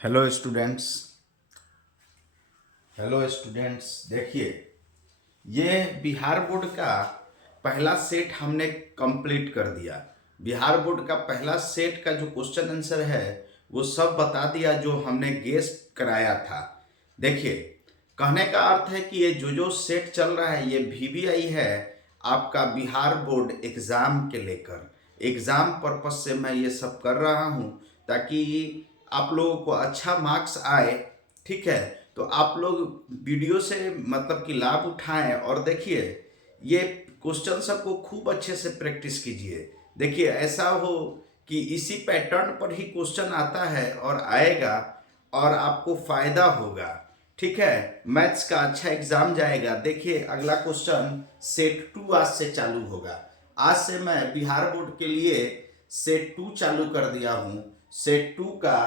Hello students. देखिए, ये Bihar board का पहला सेट हमने कंप्लीट कर दिया। बिहार बोर्ड का पहला सेट का जो क्वेश्चन आंसर है वो सब बता दिया जो हमने गेस कराया था। देखिए, कहने का अर्थ है कि ये जो सेट चल रहा है ये वीवीआई है आपका बिहार बोर्ड एग्जाम के लेकर। एग्जाम पर्पज से मैं ये सब कर रहा हूँ ताकि आप लोगों को अच्छा मार्क्स आए। ठीक है, तो आप लोग वीडियो से मतलब कि लाभ उठाएं और देखिए ये क्वेश्चन सबको खूब अच्छे से प्रैक्टिस कीजिए। देखिए, ऐसा हो कि इसी पैटर्न पर ही क्वेश्चन आता है और आएगा और आपको फायदा होगा। ठीक है, मैथ्स का अच्छा एग्जाम जाएगा। देखिए, अगला क्वेश्चन सेट 2 आज से चालू होगा। आज से मैं बिहार बोर्ड के लिए सेट 2 चालू कर दिया हूं। सेट 2 का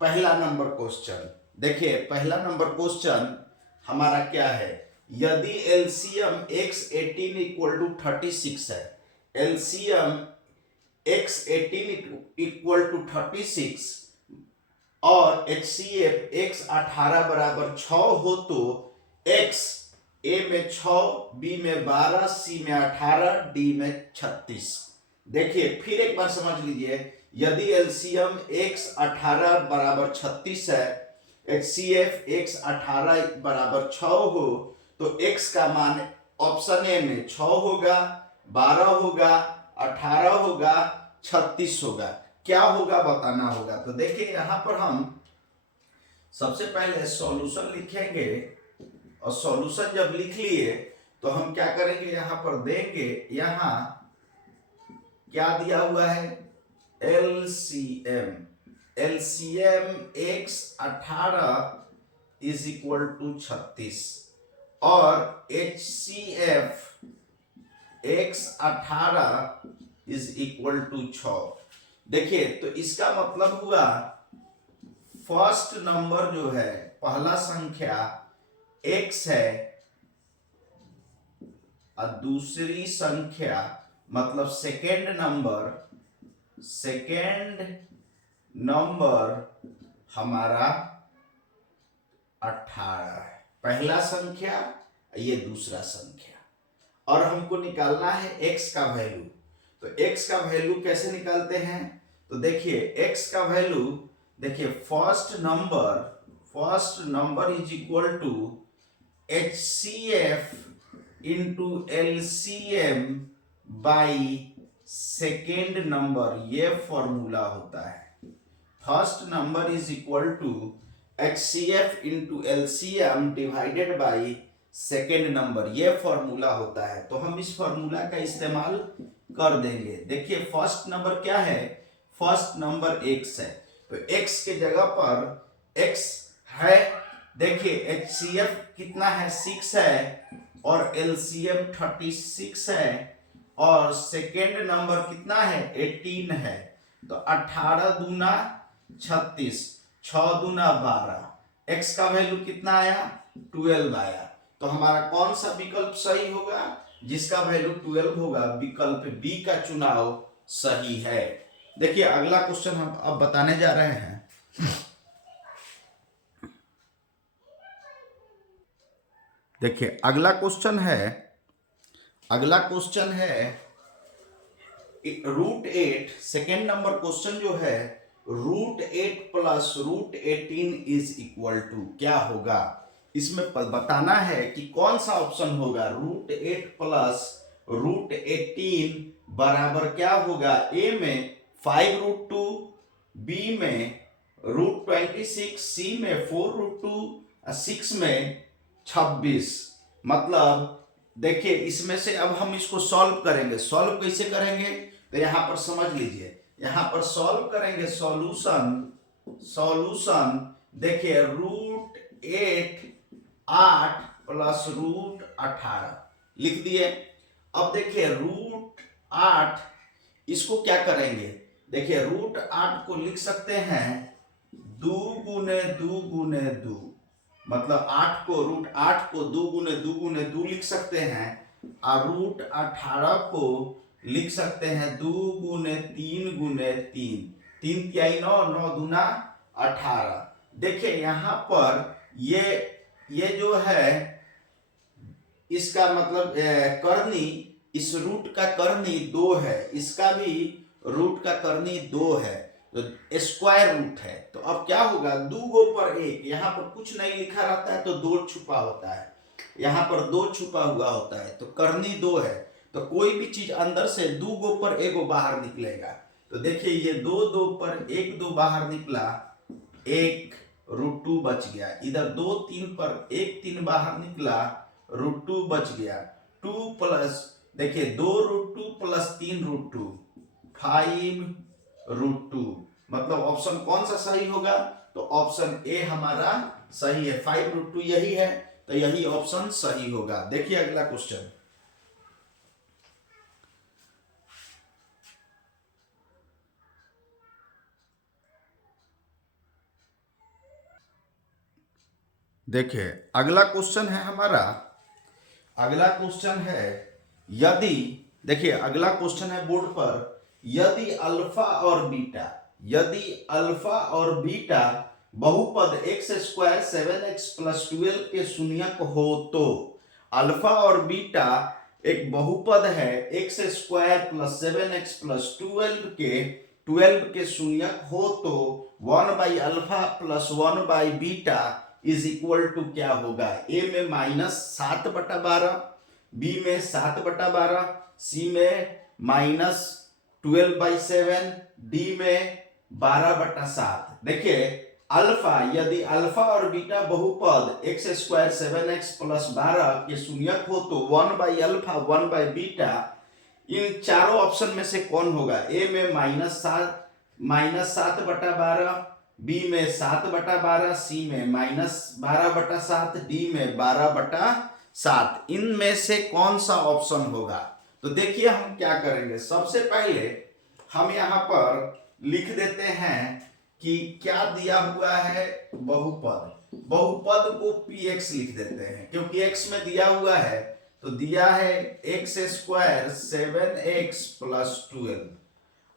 पहला नंबर क्वेश्चन देखिए, पहला नंबर क्वेश्चन हमारा क्या है। यदि एलसीएम x18 इक्वल टू 36 है, एलसीएम x18 इक्वल टू 36 और HCF x18 बराबर 6 हो तो x ए में 6, बी में 12, सी में 18, डी में 36। देखिए फिर एक बार समझ लीजिए, यदि एलसीएम x18 बराबर 36 है, HCF x18 बराबर 6 हो तो x का मान ऑप्शन ए में 6 होगा, 12 होगा, 18 होगा, 36 होगा। क्या होगा बताना होगा। तो देखिए यहां पर हम सबसे पहले सॉल्यूशन लिखेंगे और सॉल्यूशन जब लिख लिए तो हम क्या करेंगे, यहां पर देंगे, यहां क्या दिया हुआ है, LCM x18 is equal to 36 और HCF x18 is equal to 6। देखिए तो इसका मतलब हुआ फर्स्ट नंबर जो है, पहला संख्या x है और दूसरी संख्या मतलब सेकेंड नंबर हमारा 18 है। पहला संख्या, ये दूसरा संख्या, और हमको निकालना है x का वैल्यू। तो x का वैल्यू कैसे निकालते हैं, तो देखिए x का वैल्यू, देखिए first number is equal to HCF into LCM by second number, ये फॉर्मूला होता है। First number is equal to HCF into LCM divided by second number, ये फॉर्मूला होता है। तो हम इस फॉर्मूला का इस्तेमाल कर देंगे। देखिए फर्स्ट नंबर क्या है, फर्स्ट नंबर x है, तो x के जगह पर x है। देखिए HCF कितना है, 6 है और LCM 36 है और सेकेंड नंबर कितना है, 18 है। तो 18 दूना 36, 6 दूना 12, x का वैल्यू कितना आया, 12 आया। तो हमारा कौन सा विकल्प सही होगा, जिसका वैल्यू 12 होगा, विकल्प बी का चुनाव सही है। देखिए अगला क्वेश्चन हम अब बताने जा रहे हैं। देखिए अगला क्वेश्चन है √8। सेकेंड नंबर क्वेश्चन जो है, √8 प्लस √18 इज इक्वल टू क्या होगा। इसमें बताना है कि कौन सा ऑप्शन होगा। √8 प्लस √18 बराबर क्या होगा, ए में 5√2, बी में √26, सी में 4√2, 6 में 26। मतलब देखिए इसमें से अब हम इसको सॉल्व करेंगे। सॉल्व कैसे करेंगे, तो यहां पर समझ लीजिए, यहां पर सॉल्व करेंगे। सॉल्यूशन देखिए √8 8 प्लस √18 लिख दिए। अब देखिए √8 इसको क्या करेंगे, देखिए √8 को लिख सकते हैं 2 गुने 2 गुने 2, मतलब 8 को √8 को 2 गुने 2 गुने 2 लिख सकते हैं और √18 को लिख सकते हैं 2 गुने 3 गुने 3, 3 तिहाई 9, 9 दूना 18। देखिए यहाँ पर ये जो है इसका मतलब करनी, इस रूट का करनी 2 है, इसका भी रूट का करनी 2 है, तो स्क्वायर रूट है। तो अब क्या होगा, 2 गो पर 1, यहाँ पर कुछ नहीं लिखा रहता है तो 2 छुपा होता है, यहाँ पर 2 छुपा हुआ होता है, तो करनी 2 है, तो कोई भी चीज अंदर से 2 गो पर 1 गो बाहर निकलेगा। तो देखिए ये 2 2 पर 1 2 बाहर निकला, 1 √2 बच गया। इधर 2 3 पर 1 3 बाहर निकला, √2 बच गया। 2 प्लस, देखिए 2 √2 प्लस 3 √2, 5 √2। मतलब ऑप्शन कौन सा सही होगा, तो ऑप्शन ए हमारा सही है, 5 √2 यही है, तो यही ऑप्शन सही होगा। देखिए अगला क्वेश्चन, देखिए अगला क्वेश्चन है हमारा, अगला क्वेश्चन है यदि, देखिए अगला क्वेश्चन है बोर्ड पर, यदि अल्फा और बीटा, यदि अल्फा और बीटा बहुपद x² 7x + 12 के शून्यक हो तो, अल्फा और बीटा एक बहुपद है x² + 7x + 12 के शून्यक हो तो 1/α + 1/बीटा इज इक्वल टू क्या होगा, ए में -7/12, बी में 7/12, सी में -12/7, डी में 12/7। देखिए अल्फा, यदि अल्फा और बीटा बहुपद x² 7x + 12 के शून्यक हो तो 1/α 1/बीटा इन चारों ऑप्शन में से कौन होगा, ए में -7/12, बी में 7/12, सी में -12/7, डी में 12/7, इनमें से कौन सा ऑप्शन होगा। तो देखिए हम क्या करेंगे, सबसे पहले हम यहाँ पर लिख देते हैं कि क्या दिया हुआ है, बहुपद, बहुपद को px लिख देते हैं, क्योंकि x में दिया हुआ है, तो दिया है x² 7x + 12।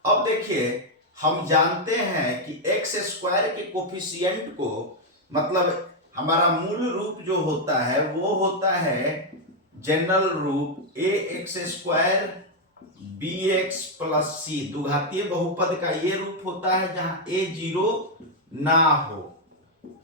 अब देखिए हम जानते हैं कि x² के कोफिशिएंट को, मतलब हमारा मूल रूप जो होता है वो होता है जनरल रूप ax² bx + c, द्विघातीय बहुपद का ये रूप होता है जहां a 0 ना हो,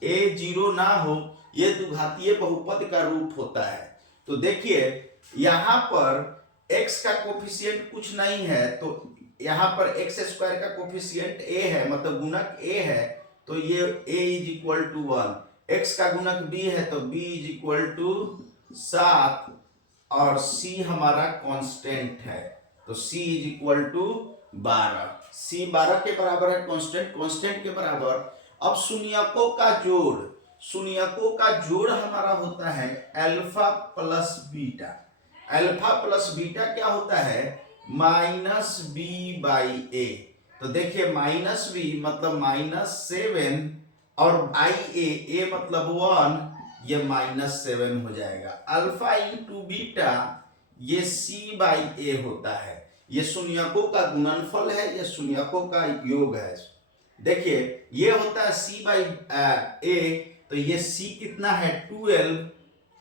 a 0 ना हो, ये द्विघातीय बहुपद का रूप होता है। तो देखिए यहां पर x का कोफिशिएंट कुछ नहीं है, तो यहां पर x² का कोफिशिएंट a है, मतलब गुणक a है, तो ये a = 1, x का गुणक b है तो b = 7, और c हमारा कांस्टेंट है, तो c = 12, c 12 के बराबर है, कांस्टेंट के बराबर। अब शून्यकों का जोड़, शून्यकों का जोड़ हमारा होता है alpha plus beta, alpha plus beta क्या होता है, -b/a। तो देखिए -b मतलब -7 और a मतलब 1, ये -7 हो जाएगा। अल्फा × बीटा ये c/a होता है, ये शून्यकों का गुणनफल है, ये शून्यकों का योग है। देखिए ये होता है c/a, तो ये c कितना है 12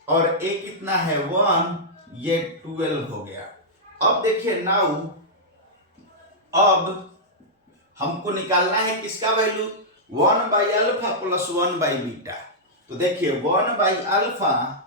और a कितना है 1, ये 12 हो गया। अब देखिए नाउ, अब हमको निकालना है किसका वैल्यू, 1/α + 1/बीटा। तो देखिए 1/α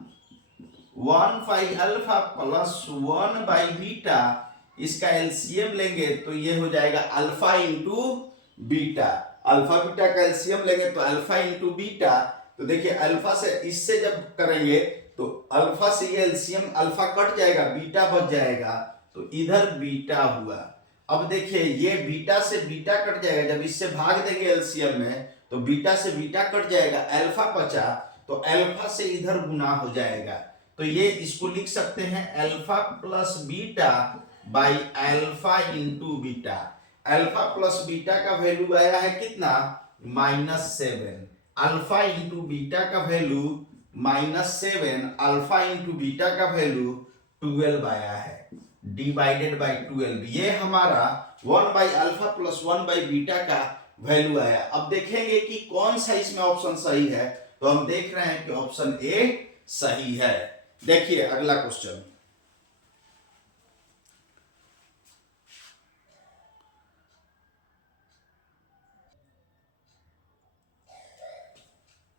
+ 1/बीटा, इसका एलसीएम लेंगे तो ये हो जाएगा अल्फा × बीटा, अल्फा बीटा का एलसीएम लेंगे तो अल्फा × बीटा। तो देखिए अल्फा से इससे जब करेंगे तो अल्फा से ये एलसीएम अल्फा कट जाएगा, बीटा बच जाएगा, तो इधर बीटा हुआ। अब देखिए ये बीटा से बीटा कट जाएगा, जब इससे भाग देंगे एलसीएम में तो बीटा से बीटा कट जाएगा, अल्फा बचा, तो अल्फा से इधर गुना हो जाएगा, तो ये इसको लिख सकते हैं alpha plus beta by alpha × beta. Alpha plus beta का वैल्यू आया है कितना, -7, अल्फा × बीटा का वैल्यू -7, अल्फा × बीटा का वैल्यू 12 आया है, /12। ये हमारा 1/α + 1/बीटा का वैल्यू आया। अब देखेंगे कि कौन सा इसमें ऑप्शन सही है, तो हम देख रहे हैं कि ऑप्शन ए सही है। देखिए अगला क्वेश्चन,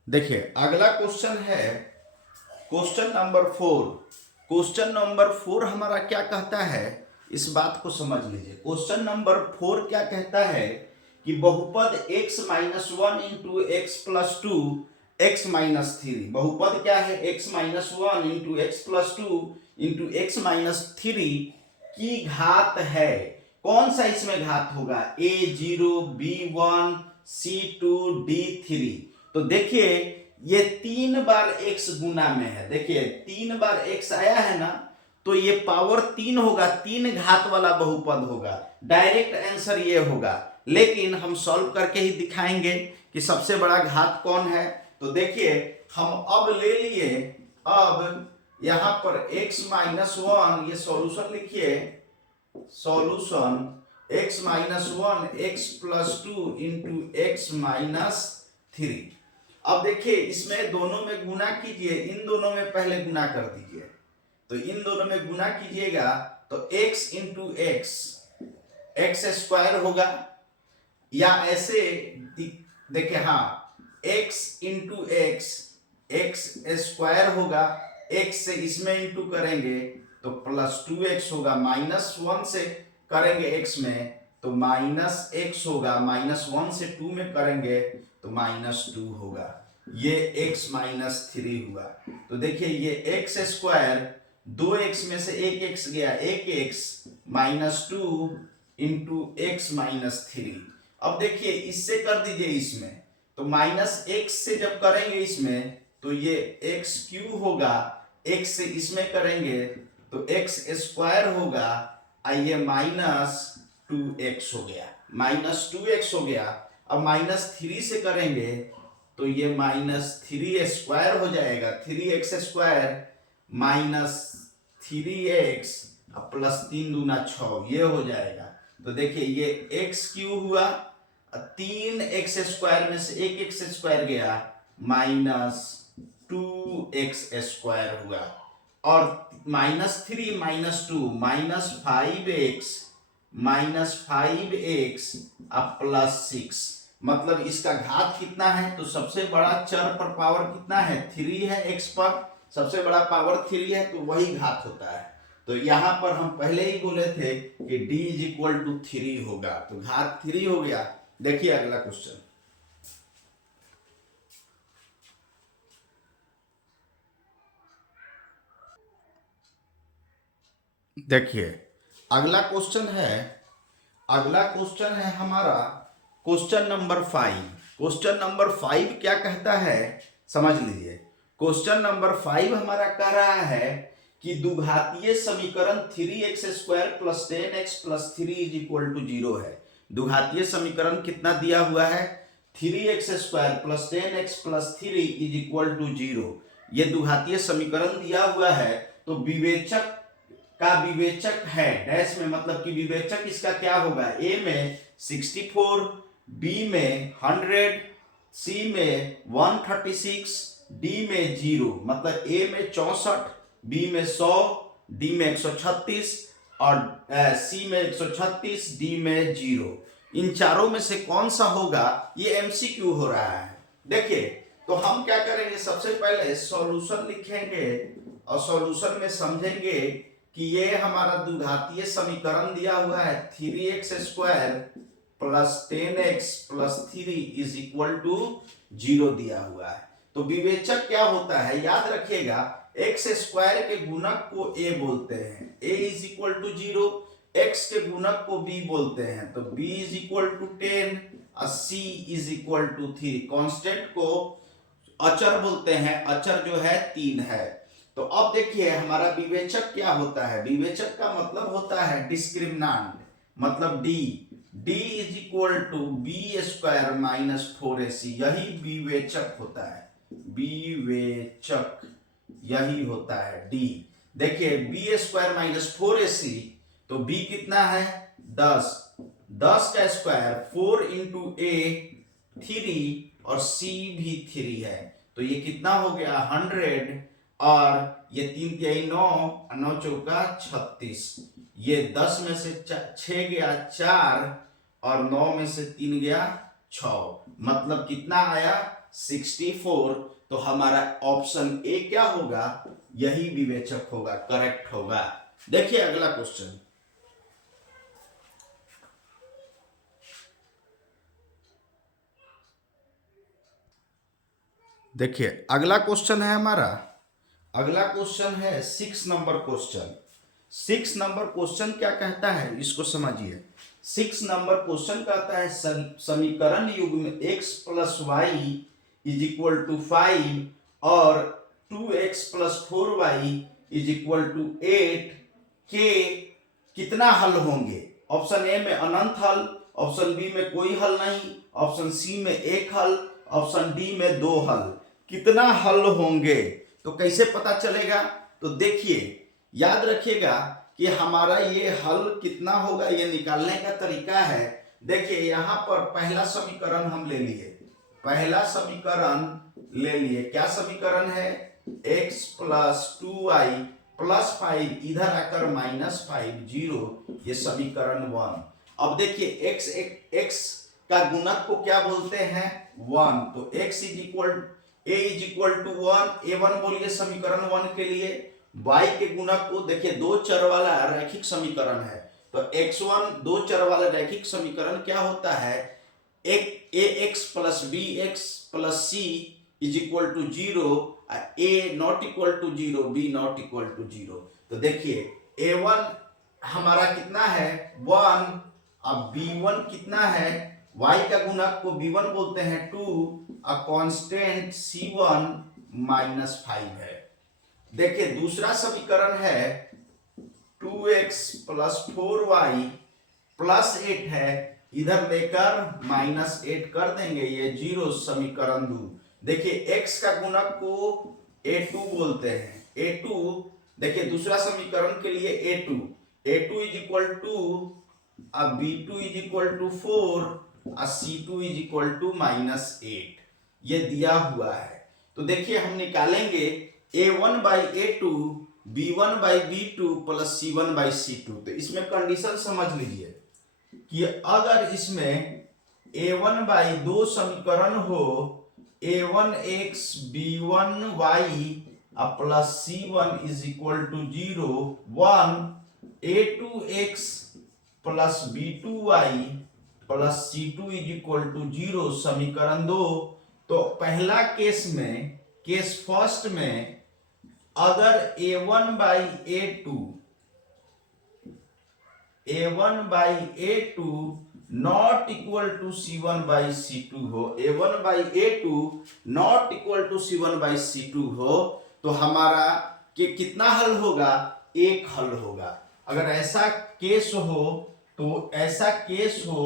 देखिए अगला क्वेश्चन है क्वेश्चन नंबर 4। क्वेश्चन नंबर 4 हमारा क्या कहता है, इस बात को समझ लीजिए। क्वेश्चन नंबर 4 क्या कहता है कि बहुपद x minus one into x plus two x minus three, बहुपद क्या है x minus one into x plus two into x minus three की घात है। कौन सा इसमें घात होगा, a0 b1 c2 d3। तो देखिए ये 3 बार x गुना में है, देखिए 3 बार x आया है ना, तो ये पावर 3 होगा, 3 घात वाला बहुपद होगा, डायरेक्ट आंसर ये होगा। लेकिन हम सॉल्व करके ही दिखाएंगे कि सबसे बड़ा घात कौन है। तो देखिए हम अब ले लिए, अब यहां पर x माइनस वन, ये सॉल्यूशन लिखिए, solution x minus one x plus two into x minus three. अब देखिए इसमें दोनों में गुना कीजिए, इन दोनों में पहले गुना कर दीजिए, तो इन दोनों में गुना कीजिएगा तो x into x, x square होगा, या ऐसे देखिए हाँ x into x, x square होगा, x से इसमें इंटू करेंगे तो प्लस 2x होगा, माइनस वन से करेंगे x में तो माइनस x होगा, माइनस वन से 2 में करेंगे तो माइनस 2 होगा, ये x माइनस 3 हुआ। तो देखिए ये x स्क्वायर, 2x में से एक x गया, एक x minus 2 into x minus 3। अब देखिए इससे कर दीजिए इसमें, तो माइनस एक्स से जब करेंगे इसमें तो ये एक्स क्यू होगा, एक्स से इसमें करेंगे तो एक्स स्क्वायर होगा, आइए माइनस 2x हो गया, माइनस 2x हो गया। अब माइनस 3 से करेंगे तो ये माइनस 3 स्क्वायर हो जाएगा, 3x square minus 3x plus 3 दूना 6, ये हो जाएगा। तो देखिए ये एक्स क्यू हुआ, 3x स्क्वायर में से एक एक्स स्क्वायर गया, माइनस 2x स्क्वायर हुआ, और minus 3 minus 2 minus 5x, minus 5x अब प्लस 6, मतलब इसका घात कितना है, तो सबसे बड़ा चर पर पावर कितना है, 3 है, x पर सबसे बड़ा पावर 3 है, तो वही घात होता है। तो यहां पर हम पहले ही बोले थे कि d इज इक्वल टू 3 होगा, तो घात 3 हो गया। देखिए अगला क्वेश्चन, देखिए अगला क्वेश्चन है, अगला क्वेश्चन है हमारा क्वेश्चन नंबर 5। क्वेश्चन नंबर 5 क्या कहता है, समझ लीजिए। क्वेश्चन नंबर 5 हमारा कह रहा है कि दुघातीय समीकरण 3x square plus 10x plus 3 is equal to 0 है। दुघातीय समीकरण कितना दिया हुआ है, 3x square plus 10x plus 3 is equal to 0। ये दुघातीय समीकरण दिया हुआ है, तो विवेचक का विवेचक है डैश में, मतलब कि विवेचक इसका क्या होगा, ए में 64, बी में 100, सी में 136, डी में 0, मतलब ए में 64, बी में 100, डी में 136 और सी में 136, डी में 0। इन चारों में से कौन सा होगा, ये एमसीक्यू हो रहा है। देखिए तो हम क्या करेंगे, सबसे पहले सॉल्यूशन लिखेंगे और सॉल्यूशन में समझेंगे कि ये हमारा द्विघातीय समीकरण दिया हुआ है 3x square plus 10x plus 3 is equal to 0 दिया हुआ है। तो विवेचक क्या होता है, याद रखिएगा, x स्क्वायर के गुणक को a बोलते हैं, a is equal to 0, x के गुणक को b बोलते हैं, तो b इज इक्वल टू 10 और c is equal to 3। Constant को अचर बोलते हैं, अचर जो है 3 है। तो अब देखिए हमारा विवेचक क्या होता है, विवेचक का मतलब होता है डिस्क्रिमिनांट, मतलब d, d is equal to B square minus 4ac, यही विवेचक होता है, विवेचक यही होता है d। देखिए बी स्क्वायर माइनस 4ac, तो b कितना है 10, 10 का स्क्वायर 4 इंटू ए 3 और सी भी 3 है, तो ये कितना हो गया 100, और ये 3 तिहाई 9, 9 चौका 36, ये 10 में से 6 गया 4 और 9 में से 3 गया 6, मतलब कितना आया 64। तो हमारा ऑप्शन ए क्या होगा, यही विवेचक होगा, करेक्ट होगा। देखिए अगला क्वेश्चन, देखिए अगला क्वेश्चन है हमारा, अगला क्वेश्चन है 6 नंबर क्वेश्चन। 6 नंबर क्वेश्चन क्या कहता है इसको समझिए। 6 नंबर क्वेश्चन कहता है समीकरण युग्म x plus Y is equal to 5 और 2x plus 4y is equal to 8 के कितना हल होंगे। ऑप्शन ए में अनंत हल, ऑप्शन बी में कोई हल नहीं, ऑप्शन सी में एक हल, ऑप्शन डी में 2 हल। कितना हल होंगे तो कैसे पता चलेगा, तो देखिए याद रखिएगा कि हमारा ये हल कितना होगा, ये निकालने का तरीका है। देखिए यहां पर पहला समीकरण हम ले लिए, पहला समीकरण ले लिए, क्या समीकरण है x प्लस 2y प्लस 5, इधर आकर -5 0, ये समीकरण 1। अब देखिए x का गुणक को क्या बोलते हैं 1, तो x is equal a is equal to 1, a1 बोलिए समीकरण 1 के लिए। y के गुणक को देखिए दो चर वाला रैखिक समीकरण है, तो x1 दो चर वाला रैखिक समीकरण क्या होता है, ax plus bx plus c is equal to 0, a not equal to 0, b not equal to 0। तो देखिए a1 हमारा कितना है 1, अब b1 कितना है, y का गुणक को b1 बोलते हैं 2, अ कांस्टेंट c1 -5 है। देखिए दूसरा समीकरण है 2x प्लस 4y प्लस 8 है, इधर लेकर -8 कर देंगे, ये 0, समीकरण 2। देखिए x का गुणक को a2 बोलते हैं, a2 देखिए दूसरा समीकरण के लिए a2 इज इक्वल टू, अब b2 इज इक्वल टू 4 और c2 इज इक्वल टू -8, ये दिया हुआ है। तो देखिए हम निकालेंगे a1 by a2, b1 by b2 plus c1 by c2। तो इसमें कंडीशन समझ लीजिए कि अगर इसमें a1 बाई 2 समीकरण हो, a1x b1y plus c1 is equal to 0 1, a2x plus b2y plus c2 is equal to 0, समीकरण 2। तो पहला केस में, केस फर्स्ट में अगर a1 by a2 not equal to c1 by c2 हो, a1 by a2 not equal to c1 by c2 हो, तो हमारा के कितना हल होगा, एक हल होगा। अगर ऐसा केस हो तो ऐसा केस हो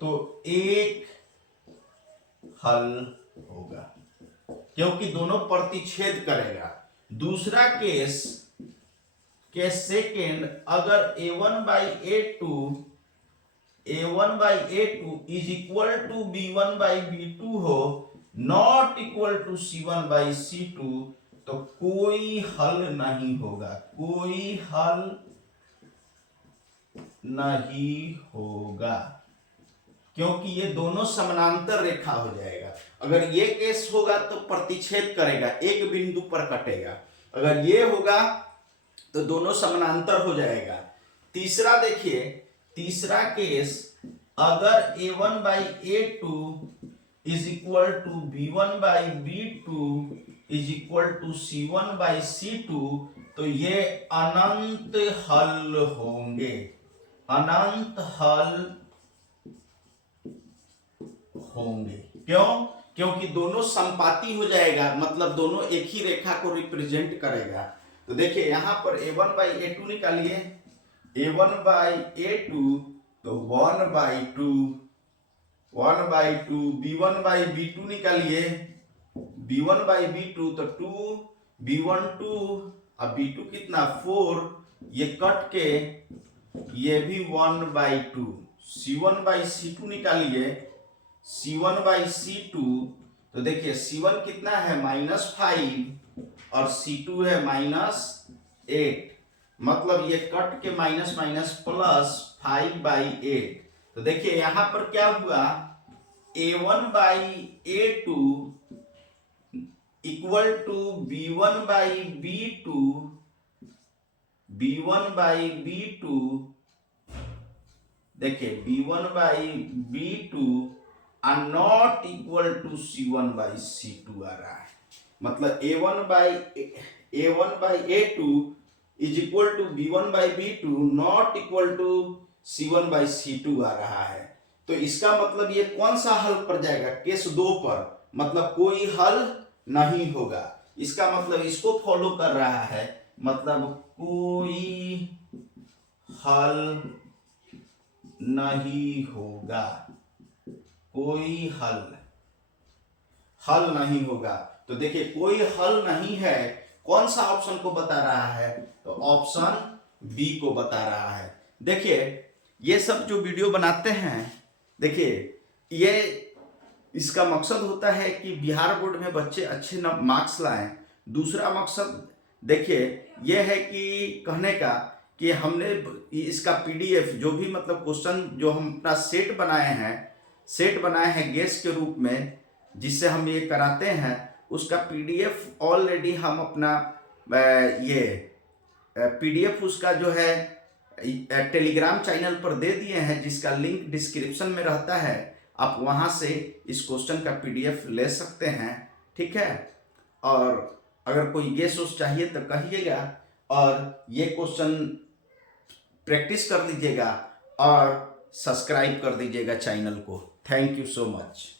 तो एक हल होगा, क्योंकि दोनों प्रतिच्छेद करेगा। दूसरा केस सेकेंड, अगर a1 by a2 is equal to b1 by b2 हो, not equal to c1 by c2, तो कोई हल नहीं होगा, कोई हल नहीं होगा, क्योंकि ये दोनों समानांतर रेखा हो जाएगा। अगर ये केस होगा तो प्रतिच्छेद करेगा, एक बिंदु पर कटेगा, अगर ये होगा तो दोनों समानांतर हो जाएगा। तीसरा देखिए, तीसरा केस, अगर a1 by a2 is equal to b1 by b2 is equal to c1 by c2, तो ये अनंत हल होंगे, अनंत हल होंगे। क्यों? क्योंकि दोनों संपाती हो जाएगा, मतलब दोनों एक ही रेखा को रिप्रेजेंट करेगा। तो देखिए यहां पर a1 बाई a2 निकालिए, a1 बाई a2 तो 1 by 2, 1 by 2, b1 by b2 निकालिए, b1 बाई b2 तो 2, b1 2, अब b2 कितना 4, ये कट के ये भी 1 बाई 2, C1/C2 निकालिए, C1/C2, तो देखिए C1 कितना है -5 और C2 है -8, मतलब ये कट के माइनस माइनस प्लस 5/8। तो देखिए यहां पर क्या हुआ, A1/A2 equal to B1/B2, B1/B2, देखिए B1/B2 are not equal to C1/C2 आ रहा है, मतलब A1/A2 is equal to B1/B2 not equal to C1/C2 आ रहा है। तो इसका मतलब ये कौन सा हल पर जाएगा, केस 2 पर, मतलब कोई हल नहीं होगा। इसका मतलब इसको फॉलो कर रहा है, मतलब कोई हल नहीं होगा, कोई हल नहीं होगा। तो देखिए कोई हल नहीं है, कौन सा ऑप्शन को बता रहा है, तो ऑप्शन बी को बता रहा है। देखिए ये सब जो वीडियो बनाते हैं, देखिए ये इसका मकसद होता है कि बिहार बोर्ड में बच्चे अच्छे मार्क्स लाएं। दूसरा मकसद देखिए ये है कि कहने का कि हमने इसका पीडीएफ जो भी मतलब क्वेश्चन जो हम अपना सेट बनाए हैं गेस के रूप में, जिससे हम ये कराते हैं, उसका पीडीएफ ऑलरेडी हम अपना ये पीडीएफ उसका जो है टेलीग्राम चैनल पर दे दिए हैं, जिसका लिंक डिस्क्रिप्शन में रहता है। आप वहां से इस क्वेश्चन का पीडीएफ ले सकते हैं, ठीक है। और अगर कोई गेस उस चाहिए तो कहिएगा, और ये क्वेश्चन प्रैक्टिस कर लीजिएगा और सब्सक्राइब कर दीजिएगा चैनल को। Thank you so much.